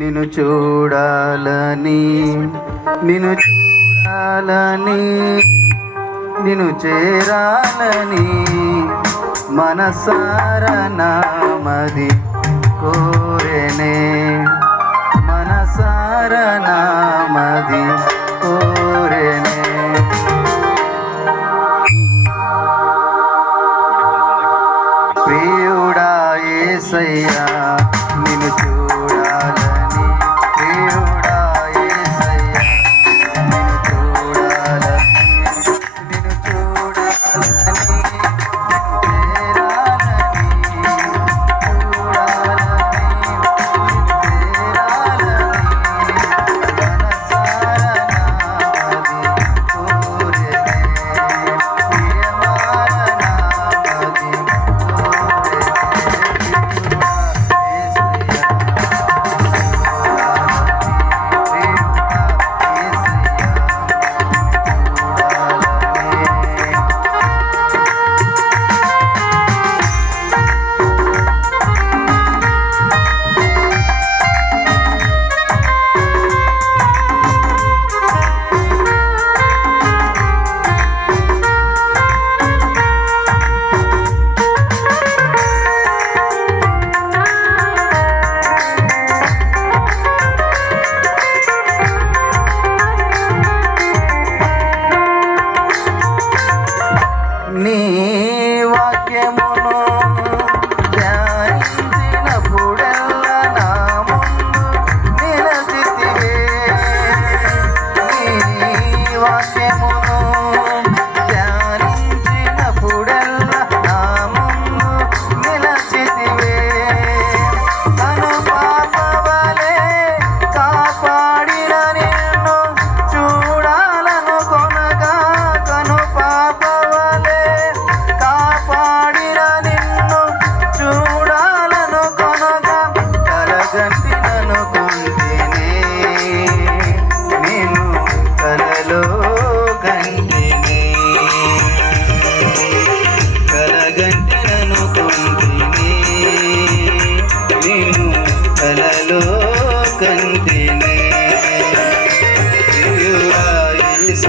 నిన్ను చూడాలని నిన్ను చూడాలని నిన్ను చేరాలని మనసార నామది కోరేనే. మనసార నామది కోరేనే. ప్రియుడా ఏసయ్యా నిన్ను చూ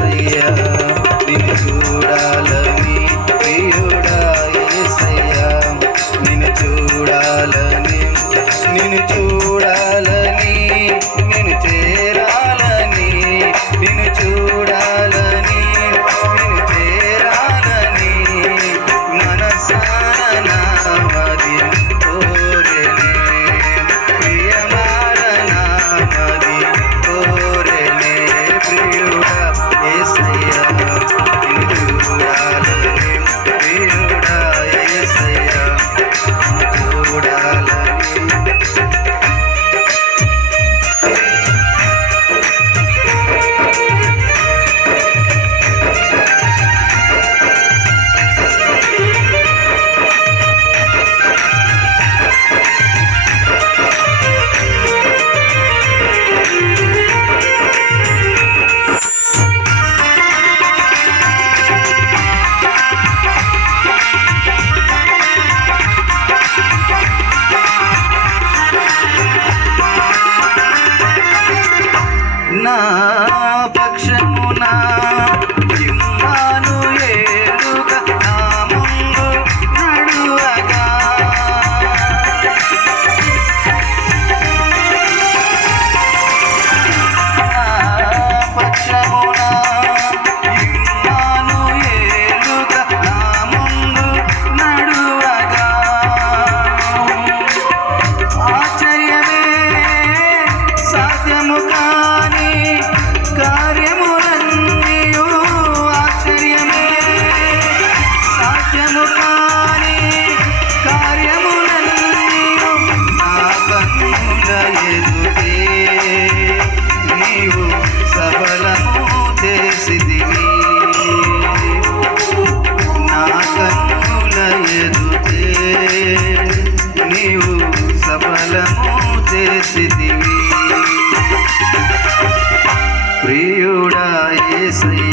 Hallelujah. నీవు సఫలము చేసిదివి ప్రియుడా ఏసయ్య